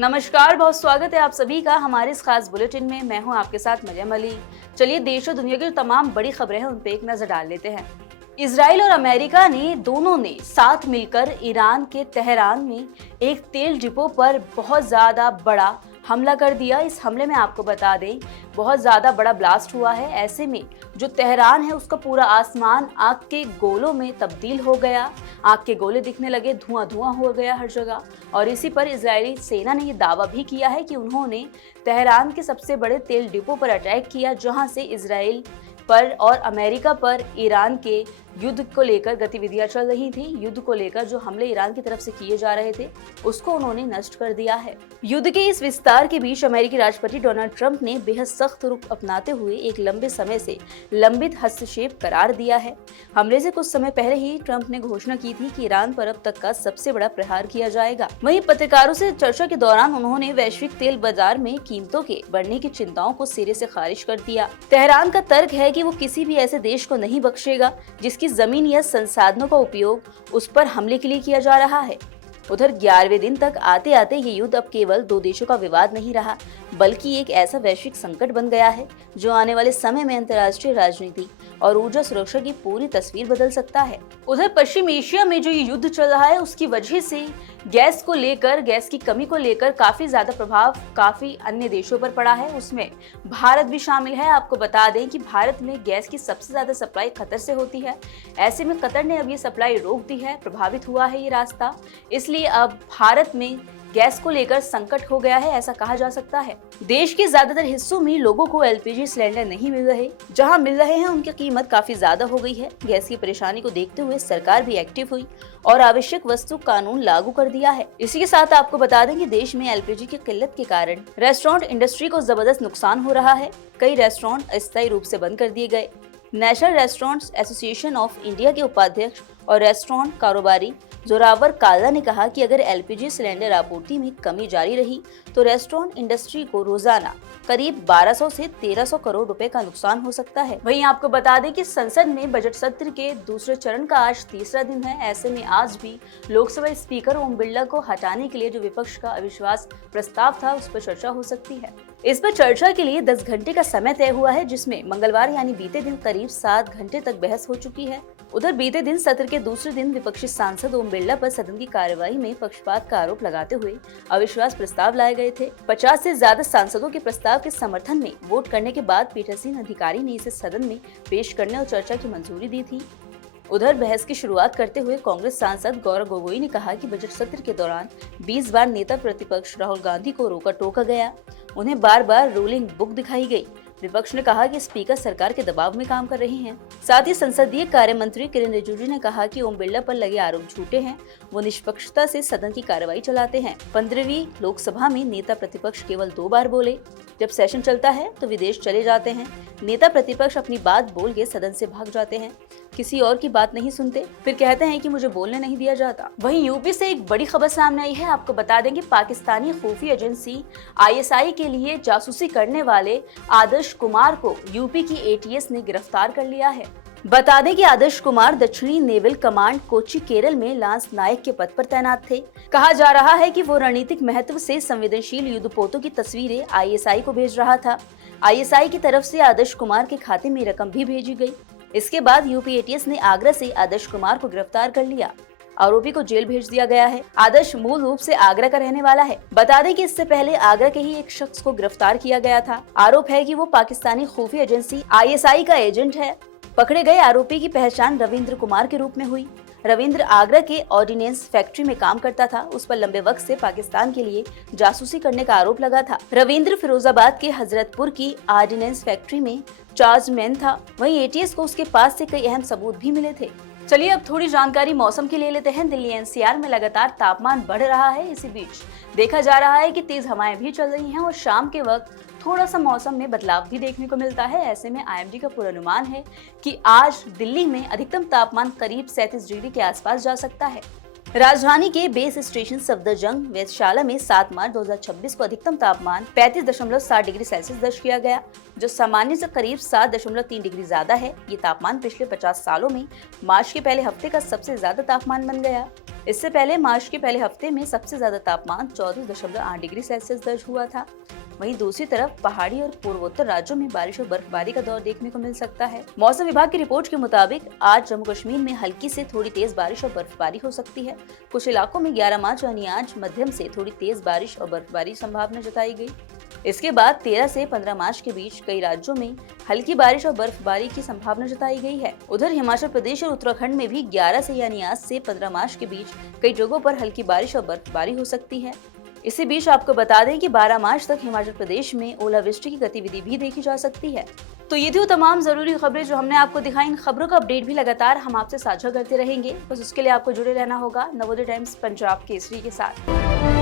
नमस्कार, बहुत स्वागत है आप सभी का हमारे इस खास बुलेटिन में। मैं हूं आपके साथ मरियम अली। चलिए देश और दुनिया की जो तमाम बड़ी खबरें हैं उन पे एक नजर डाल लेते हैं। इजराइल और अमेरिका ने दोनों ने साथ मिलकर ईरान के तेहरान में एक तेल डिपो पर बहुत ज्यादा बड़ा हमला कर दिया। इस हमले में आपको बता दें बहुत ज्यादा बड़ा ब्लास्ट हुआ है। ऐसे में जो तेहरान है उसका पूरा आसमान आग के गोलों में तब्दील हो गया। आग के गोले दिखने लगे, धुआं धुआं हो गया हर जगह। और इसी पर इजरायली सेना ने ये दावा भी किया है कि उन्होंने तेहरान के सबसे बड़े तेल डिपो पर अटैक किया, जहां से इजराइल पर और अमेरिका पर ईरान के युद्ध को लेकर गतिविधियां चल रही थी। युद्ध को लेकर जो हमले ईरान की तरफ से किए जा रहे थे उसको उन्होंने नष्ट कर दिया है। युद्ध के इस विस्तार के बीच अमेरिकी राष्ट्रपति डोनाल्ड ट्रंप ने बेहद सख्त रुख अपनाते हुए एक लंबे समय से लंबित हस्तक्षेप करार दिया है। हमले से कुछ समय पहले ही ट्रंप ने घोषणा की थी कि ईरान पर अब तक का सबसे बड़ा प्रहार किया जाएगा। वहीं पत्रकारों से चर्चा के दौरान उन्होंने वैश्विक तेल बाजार में कीमतों के बढ़ने की चिंताओं को सिरे से खारिज कर दिया। तेहरान का तर्क है कि वो किसी भी ऐसे देश को नहीं बख्शेगा जिसकी जमीन या संसाधनों का उपयोग उस पर हमले के लिए किया जा रहा है। उधर 11वें दिन तक आते आते ये युद्ध अब केवल दो देशों का विवाद नहीं रहा, बल्कि एक ऐसा वैश्विक संकट बन गया है जो आने वाले समय में अंतर्राष्ट्रीय राजनीति और ऊर्जा सुरक्षा की पूरी तस्वीर बदल सकता है। उधर पश्चिम एशिया में जो ये युद्ध चल रहा है उसकी वजह से गैस की कमी को लेकर काफी ज्यादा प्रभाव काफी अन्य देशों पर पड़ा है। उसमें भारत भी शामिल है। आपको बता दें कि भारत में गैस की सबसे ज्यादा सप्लाई कतर से होती है। ऐसे में कतर ने अब ये सप्लाई रोक दी है, प्रभावित हुआ है ये रास्ता। इसलिए अब भारत में गैस को लेकर संकट हो गया है, ऐसा कहा जा सकता है। देश के ज्यादातर हिस्सों में लोगों को एलपीजी सिलेंडर नहीं मिल रहे, जहां मिल रहे हैं उनकी कीमत काफी ज्यादा हो गई है। गैस की परेशानी को देखते हुए सरकार भी एक्टिव हुई और आवश्यक वस्तु कानून लागू कर दिया है। इसी के साथ आपको बता दें कि देश में एलपीजी की किल्लत के कारण रेस्टोरेंट इंडस्ट्री को जबरदस्त नुकसान हो रहा है। कई रेस्टोरेंट अस्थायी रूप से बंद कर दिए गए। National restaurants association of India के उपाध्यक्ष और रेस्टोरेंट कारोबारी जोरावर काला ने कहा कि अगर एलपीजी सिलेंडर आपूर्ति में कमी जारी रही तो रेस्टोरेंट इंडस्ट्री को रोजाना करीब 1200 से 1300 करोड़ रुपए का नुकसान हो सकता है। वहीं आपको बता दें कि संसद में बजट सत्र के दूसरे चरण का आज तीसरा दिन है। ऐसे में आज भी लोकसभा स्पीकर ओम बिरला को हटाने के लिए जो विपक्ष का अविश्वास प्रस्ताव था उस पर चर्चा हो सकती है। इस पर चर्चा के लिए 10 घंटे का समय तय हुआ है, जिसमें मंगलवार यानी बीते दिन करीब 7 घंटे तक बहस हो चुकी है। उधर बीते दिन सत्र के दूसरे दिन विपक्षी सांसद ओम बिरला पर सदन की कार्यवाही में पक्षपात का आरोप लगाते हुए अविश्वास प्रस्ताव लाए गए थे। 50 से ज्यादा सांसदों के प्रस्ताव के समर्थन में वोट करने के बाद पीठासीन अधिकारी ने इसे सदन में पेश करने और चर्चा की मंजूरी दी थी। उधर बहस की शुरुआत करते हुए कांग्रेस सांसद गौरव गोगोई ने कहा कि बजट सत्र के दौरान 20 बार नेता प्रतिपक्ष राहुल गांधी को रोका टोका गया, उन्हें बार बार रूलिंग बुक दिखाई गई। विपक्ष ने कहा कि स्पीकर सरकार के दबाव में काम कर रहे हैं। साथ ही संसदीय कार्य मंत्री किरेन रिजिजू ने कहा कि ओम बिरला पर लगे आरोप झूठे हैं, वो निष्पक्षता से सदन की कार्रवाई चलाते हैं। 15वीं लोकसभा में नेता प्रतिपक्ष केवल 2 बार बोले। जब सेशन चलता है तो विदेश चले जाते हैं। नेता प्रतिपक्ष अपनी बात बोल के सदन से भाग जाते हैं, किसी और की बात नहीं सुनते, फिर कहते हैं कि मुझे बोलने नहीं दिया जाता। वहीं यूपी से एक बड़ी खबर सामने आई है। आपको बता दें कि पाकिस्तानी खुफिया एजेंसी आईएसआई के लिए जासूसी करने वाले आदर्श कुमार को यूपी की एटीएस ने गिरफ्तार कर लिया है। बता दें कि आदर्श कुमार दक्षिणी नेवल कमांड कोच्चि केरल में लांस नायक के पद पर तैनात थे। कहा जा रहा है कि वो रणनीतिक महत्व से संवेदनशील युद्धपोतों की तस्वीरें आईएसआई को भेज रहा था। आईएसआई की तरफ से आदर्श कुमार के खाते में रकम भी भेजी गई। इसके बाद यूपी एटीएस ने आगरा से आदर्श कुमार को गिरफ्तार कर लिया। आरोपी को जेल भेज दिया गया है। आदर्श मूल रूप से आगरा का रहने वाला है। बता दें कि इससे पहले आगरा के ही एक शख्स को गिरफ्तार किया गया था। आरोप है कि वो पाकिस्तानी खुफिया एजेंसी आईएसआई का एजेंट है। पकड़े गए आरोपी की पहचान रविंद्र कुमार के रूप में हुई। रविंद्र आगरा के ऑर्डिनेंस फैक्ट्री में काम करता था। उस पर लंबे वक्त से पाकिस्तान के लिए जासूसी करने का आरोप लगा था। रविंद्र फिरोजाबाद के हजरतपुर की ऑर्डिनेंस फैक्ट्री में चार्जमैन था। वहीं एटीएस को उसके पास से कई अहम सबूत भी मिले थे। चलिए अब थोड़ी जानकारी मौसम की ले लेते हैं। दिल्ली एनसीआर में लगातार तापमान बढ़ रहा है। इसी बीच देखा जा रहा है कि तेज हवाएं भी चल रही हैं और शाम के वक्त थोड़ा सा मौसम में बदलाव भी देखने को मिलता है। ऐसे में आईएमडी का पूर्वानुमान है कि आज दिल्ली में अधिकतम तापमान करीब 37 डिग्री के आसपास जा सकता है। राजधानी के बेस स्टेशन सफदरजंग वेधशाला में 7 मार्च 2026 को अधिकतम तापमान 35.7 डिग्री सेल्सियस दर्ज किया गया, जो सामान्य से करीब 7.3 डिग्री ज्यादा है। ये तापमान पिछले 50 सालों में मार्च के पहले हफ्ते का सबसे ज्यादा तापमान बन गया। इससे पहले मार्च के पहले हफ्ते में सबसे ज्यादा तापमान 14.8 डिग्री सेल्सियस दर्ज हुआ था। वहीं दूसरी तरफ पहाड़ी और पूर्वोत्तर राज्यों में बारिश और बर्फबारी का दौर देखने को मिल सकता है। मौसम विभाग की रिपोर्ट के मुताबिक आज जम्मू कश्मीर में हल्की से थोड़ी तेज बारिश और बर्फबारी हो सकती है। कुछ इलाकों में 11 मार्च यानी आज मध्यम से थोड़ी तेज बारिश और बर्फबारी संभावना जताई गई। इसके बाद 13 से 15 मार्च के बीच कई राज्यों में हल्की बारिश और बर्फबारी की संभावना जताई गई है। उधर हिमाचल प्रदेश और उत्तराखंड में भी 11 से यानी आज से 15 मार्च के बीच कई जगहों पर हल्की बारिश और बर्फबारी हो सकती है। इसी बीच आपको बता दें कि 12 मार्च तक हिमाचल प्रदेश में ओलावृष्टि की गतिविधि भी देखी जा सकती है। तो ये थी वो तमाम जरूरी खबरें जो हमने आपको दिखाई। इन खबरों का अपडेट भी लगातार हम आपसे साझा करते रहेंगे। बस उसके लिए आपको जुड़े रहना होगा नवोदय टाइम्स पंजाब केसरी के साथ।